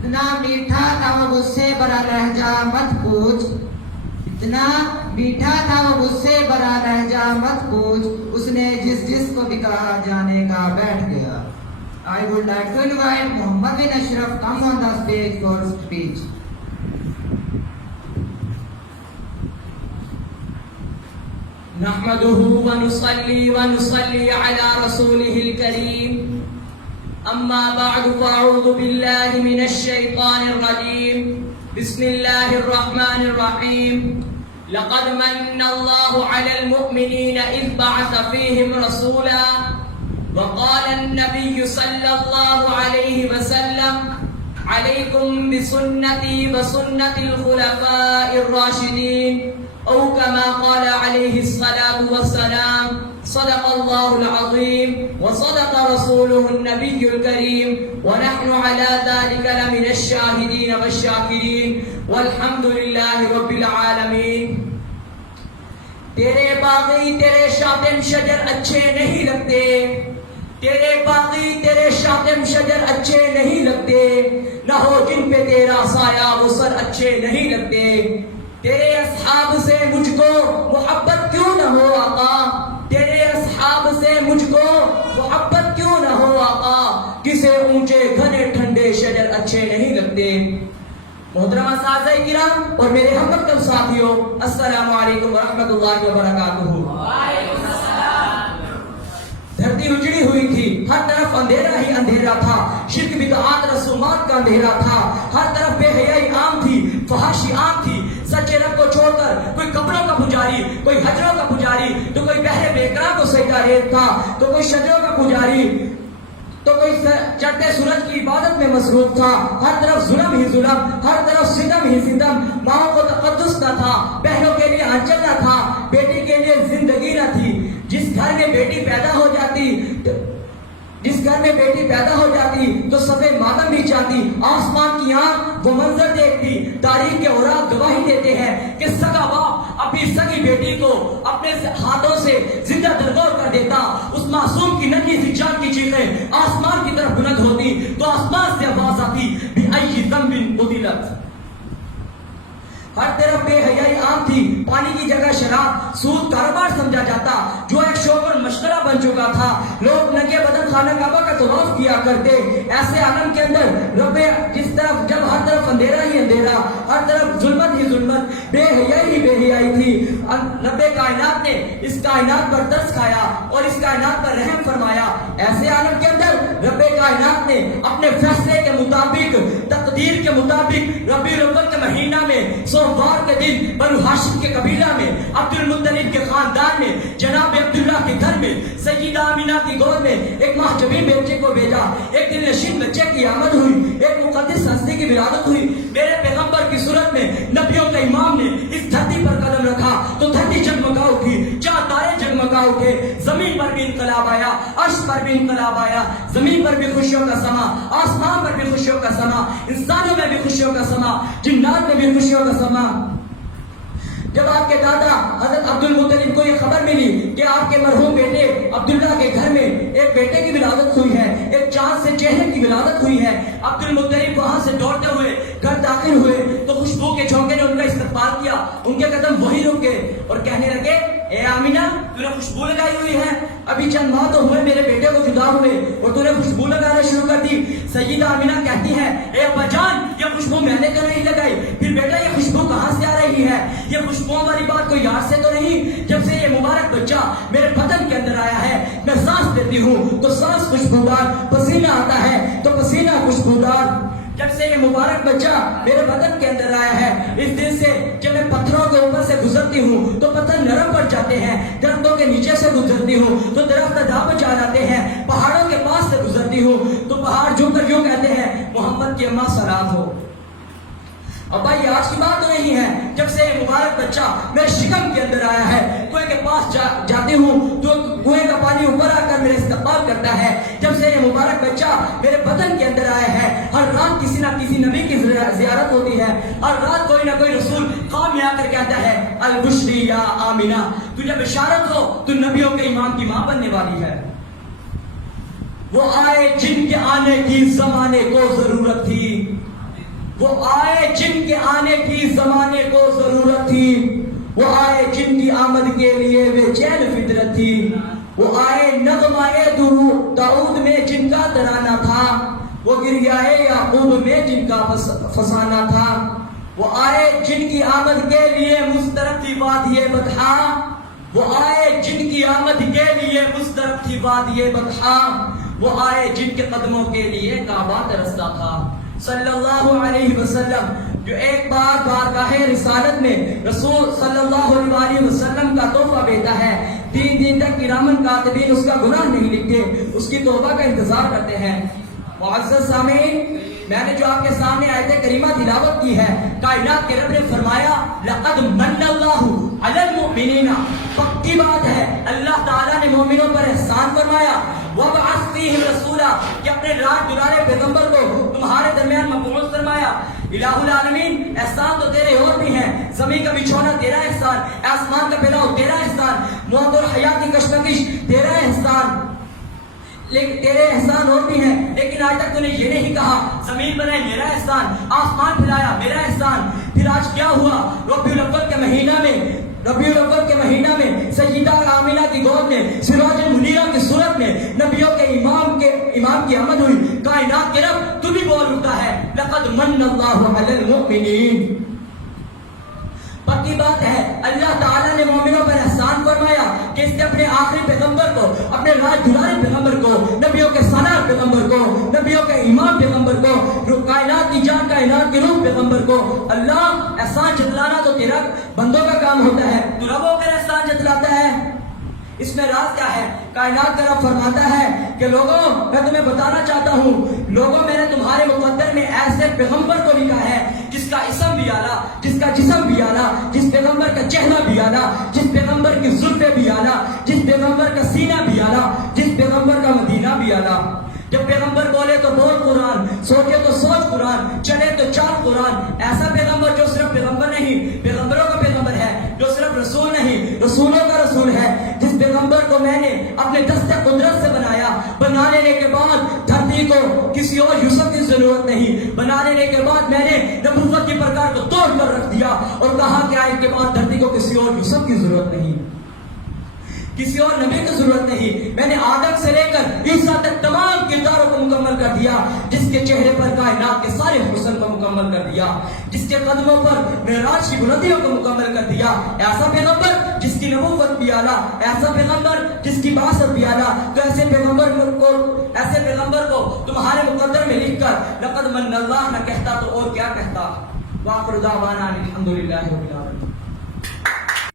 اتنا میٹھا تھا وہ غصے برا لہجہ مت پوچھ، اتنا میٹھا تھا وہ غصے برا لہجہ مت پوچھ، اس نے جس کو بھی کہا جانے کا بیٹھ گیا۔ I would like to invite Muhammad bin Ashraf come on the stage for speech. نحمده ونصلي على رسوله الكريم، أما بعد فأعوذ بالله من الشيطان الرجيم، بسم الله الرحمن الرحيم۔ لقد من الله على المؤمنين إذ بعث فيهم رسولا، وقال النبي صلى الله عليه وسلم عليكم بسنتي وسنة الخلفاء الراشدين، أو كما قال عليه الصلاة والسلام۔ صدق الله العظيم وصدق رسوله النبي الكريم، ونحن على ذلك لمن الشاهدين والشاكرين، والحمد لله رب العالمين۔ تیرے باغی تیرے شاطم شجر اچھے نہیں لگتے، تیرے باغی تیرے شاطم شجر اچھے نہیں لگتے، نہ ہو جن پہ تیرا سایہ وہ سر اچھے نہیں لگتے۔ تیرے اصحاب سے مجھ کو محبت کیوں نہ ہو آقا، تیرے اصحاب سے مجھ کو محبت کیوں نہ ہو آقا، کسے اونچے گھنے ٹھنڈے شجر اچھے نہیں لگتے۔ محترم اساتذہ کرام اور میرے ہم مکتب ساتھیوں، السلام علیکم ورحمۃ اللہ وبرکاتہ۔ دھرتی اجڑی ہوئی تھی، ہر طرف اندھیرا ہی اندھیرا تھا، شرک بدعات رسومات کا اندھیرا تھا، ہر طرف بے حیائی عام تھی، فحاشی عام تھی۔ سچے رب کو چھوڑ کر کوئی قبروں کا پجاری، کوئی حجروں کا پجاری، تو کوئی بہرے بیکراں کو سجدہ ریزتا، تو کوئی شجروں کا پجاری، تو کوئی چڑھتے سورج کی عبادت میں مصروف تھا۔ ہر طرف ظلم ہی ظلم، ہر طرف ستم ہی ستم۔ ماؤں کو تقدس نہ تھا، بہنوں کے لیے آنچل نہ تھا، بیٹی کے لیے زندگی نہ تھی۔ جس گھر میں بیٹی پیدا ہو جاتی تو سبے ماتم بھی چاہتی۔ آسمان کی آنکھ وہ منظر دیکھتی، تاریخ کے اوراق گواہی دیتے ہیں کہ سگا باپ اپنی سگی بیٹی کو اپنے ہاتھوں سے زندہ درگور کر دیتا۔ اس معصوم کی ننھی سی جان کی چیخیں آسمان کی طرف بلند ہوتی تو آسمان سے آواز آتی بِأَيِّ ذَنبٍ قُتِلَتْ۔ ہر طرف بے حیائی عام تھی، پانی کی جگہ شراب سود کاروبار سمجھا جاتا، جو ایک شوق اور مشغلہ بن چکا تھا۔ لوگ ننگے بدن خانہ کعبہ کا طواف کیا کرتے۔ ایسے عالم کے اندر رب جس طرف جب ہر طرف اندھیرا ہی اندھیرا، ہر طرف ظلمت ہی ظلمت، بے حیائی ہی بے حیائی تھی، رب کائنات نے اس کائنات پر ترس کھایا اور اس کائنات پر رحم فرمایا۔ ایسے عالم کے اندر رب کائنات نے اپنے فیصلے کے مطابق، تقدیر کے مطابق ربیع الاول کے مہینہ میں سوموار کے دن بنو ہاشم کے قبیلہ میں، عبد المطلب کے خاندان میں، جناب عبداللہ کے گھر میں، سیدہ آمینہ کی گود میں ایک محجوبی بچے کو بھیجا۔ ایک دل نشین بچے کی آمد ہوئی، ایک مقدس ہستی کی ولادت ہوئی۔ میرے پیغمبر کی صورت میں نبیوں کے امام نے اس دھرتی پر قدم رکھا تو دھرتی جگمگا اٹھی، چار تارے جگمگا اٹھے، زمین پر بھی انقلاب آیا، عرش پر بھی انقلاب آیا، زمین پر بھی خوشیوں کا سما، آسمان پر بھی خوشیوں کا سما، انسانوں میں بھی خوشیوں کا سما، جنات میں بھی خوشیوں کا سما۔ جب آپ کے دادا حضرت عبد المطلب کو یہ خبر ملی کہ آپ کے مرحوم بیٹے عبداللہ کے گھر میں ایک بیٹے کی ولادت ہوئی ہے، ایک چاند سے چہرے کی ولادت ہوئی ہے، عبد المطلب وہاں سے دوڑتے ہوئے گھر داخل ہوئے تو خوشبو کے جھونکے نے ان کا استقبال کیا، ان کے قدم وہی رک گئے اور کہنے لگے اے آمینہ تو نے خوشبو لگائی ہوئی ہے، ابھی چند ماہ تو ہوئے میرے بیٹے کو جدا ہوئے اور تو نے خوشبو لگانا شروع کر دی۔ سیدہ آمینہ کہتی ہے اے ابا جان یہ خوشبو میں نے تو نہیں لگائی، پھر بیٹا یہ خوشبو کہاں سے آ رہی ہے؟ یہ خوشبو والی بات کوئی یاد سے تو نہیں؟ جب سے یہ مبارک بچہ میرے بدن کے اندر آیا ہے میں سانس لیتی ہوں تو سانس خوشبودار، پسینہ آتا ہے تو پسینہ خوشبودار۔ جب سے یہ مبارک بچہ میرے بدن کے اندر آیا ہے اس دن سے جب میں پتھروں کے اوپر سے گزرتی ہوں تو پتھر نرم پڑ جاتے ہیں، درختوں کے نیچے سے گزرتی ہوں تو درخت دھاپ جا جاتے ہیں، پہاڑوں کے پاس سے گزرتی ہوں تو پہاڑ جھک کر یوں کہتے ہیں محمد کی اماں سلام ہو۔ اب بھائی آج کی بات تو نہیں ہے، جب سے یہ مبارک بچہ میرے شکم کے اندر آیا ہے کنویں کے پاس جاتی ہوں تو کنویں کا پانی اوپر آ کر میرے استقبال کرتا ہے۔ جب سے یہ مبارک بچہ میرے بدن کے اندر آیا ہے ہر رات کسی نہ کسی نبی کی زیارت ہوتی ہے، ہر رات کوئی نہ کوئی رسول خواب میں آ کر کہتا ہے البشری یا آمینہ، تجھے بشارت ہو تو نبیوں کے امام کی ماں بننے والی ہے۔ وہ آئے جن کے آنے کی زمانے کو ضرورت تھی، وہ آئے جن کے آنے کی زمانے کو ضرورت تھی، وہ آئے جن کی آمد کے لیے بے چین فطرت تھی، وہ آئے نغمہ داؤد میں جن کا ترانہ تھا، وہ گریہ یعقوب میں جن کا فسانہ تھا، وہ آئے جن کی آمد کے لیے مسترب تھی وادی بطحا، وہ آئے جن کی آمد کے لیے مسترب تھی وادی بطحا، وہ آئے جن کے قدموں کے لیے کعبہ ترستا تھا صلی اللہ علیہ وسلم، جو ایک بار بارگاہ رسالت میں رسول صلی اللہ علیہ وسلم کا تحفہ بیٹا ہے، 3 دن تک کرامن کاتبین اس کا گناہ نہیں لکھتے، اس کی توبہ کا انتظار کرتے ہیں۔ معزز سامعین، میں نے جو آپ کے سامنے آیت کریمہ تلاوت کی ہے، کائنات کے رب نے فرمایا لقد من اللہ علی المؤمنین، پکی بات ہے اللہ تعالیٰ نے مومنوں پر احسان فرمایا، وبعث فیہم رسولا، کہ اپنے راج دلالے پیغمبر کو تمہارے درمیان مبعوث فرمایا۔ الہ العالمین، احسان تو تیرے اور بھی ہیں، زمین کا بچھونا تیرا احسان، آسمان کا پھیلاؤ تیرا احسان، موت اور حیات کی کشمکش تیرا احسان، لیکن تیرے احسان اور بھی ہیں، لیکن آج تک تو نے یہ نہیں کہا زمین بنائی میرا احسان، آسمان پھیلایا میرا احسان۔ پھر آج کیا ہوا؟ ربیع الاول کے مہینہ میں سیدہ آمنہ کی گود میں سراج منیرہ کی صورت میں نبیوں کے امام کی آمد ہوئی۔ کائنات کے رب تو بھی بول اٹھتا ہے لقد من اللہ علی المؤمنین، پکی بات ہے اللہ تعالیٰ نے مومنوں پر احسان فرمایا کہ اس نے اپنے آخری پیغمبر کو، اپنے راج دلالے پیغمبر کو، نبیوں کے سالار پیغمبر کو، نبیوں کے امام پیغمبر کو، کائنات کی جان کائنات کی روح پیغمبر کو، اللہ احسان جتلانا تو تیرا بندوں کا کام ہوتا ہے، تو رب ہو کر احسان جتلاتا ہے۔ اس میں راز کیا ہے؟ کائنات کا رب فرماتا ہے کہ لوگوں میں تمہیں بتانا چاہتا ہوں، لوگوں میں نے تمہارے مقدر میں ایسے پیغمبر کو لکھا ہے جس کا اسم بھی اعلیٰ، جس کا جسم بھی اعلیٰ، جس پیغمبر کا چہرہ بھی اعلیٰ، جس پیغمبر کی زلفیں بھی اعلیٰ، جس پیغمبر کا سینہ بھی اعلیٰ، جس پیغمبر کا مدینہ بھی اعلیٰ۔ جب پیغمبر بولے تو بول قرآن، سوچے تو سوچ قرآن، چلے تو چال قرآن۔ ایسا پیغمبر جو صرف پیغمبر نہیں، پیغمبروں کا پیغمبر ہے، جو صرف رسول نہیں، رسولوں کا رسول ہے، جس پیغمبر کو میں نے اپنے دست قدرت سے بنایا، بنا لینے کے بعد دھرتی کو کسی اور یوسف کی ضرورت نہیں، بنا لینے کے بعد میں نے نبوت کی پرکار کو توڑ کر رکھ دیا اور کہا کہ آئے کے بعد دھرتی کو کسی اور یوسف کی ضرورت نہیں، کسی اور نبی کی ضرورت نہیں۔ میں نے آدم سے لے کر عیسیٰ تک تمام کرداروں کو مکمل کر دیا، جس کے چہرے پر کائنات کے سارے حسن کو مکمل کر دیا، جس کے قدموں پر معراج کی بلندیوں کو مکمل کر دیا۔ ایسا پیغمبر جس کی نبوت بھی اعلیٰ، ایسا پیغمبر جس کی بعثت بھی اعلیٰ، تو ایسے پیغمبر کو تمہارے مقدر میں لکھ کر لقد من اللہ نہ کہتا تو اور کیا کہتا۔ وآخر دعوانا الحمدللہ رب العالمین۔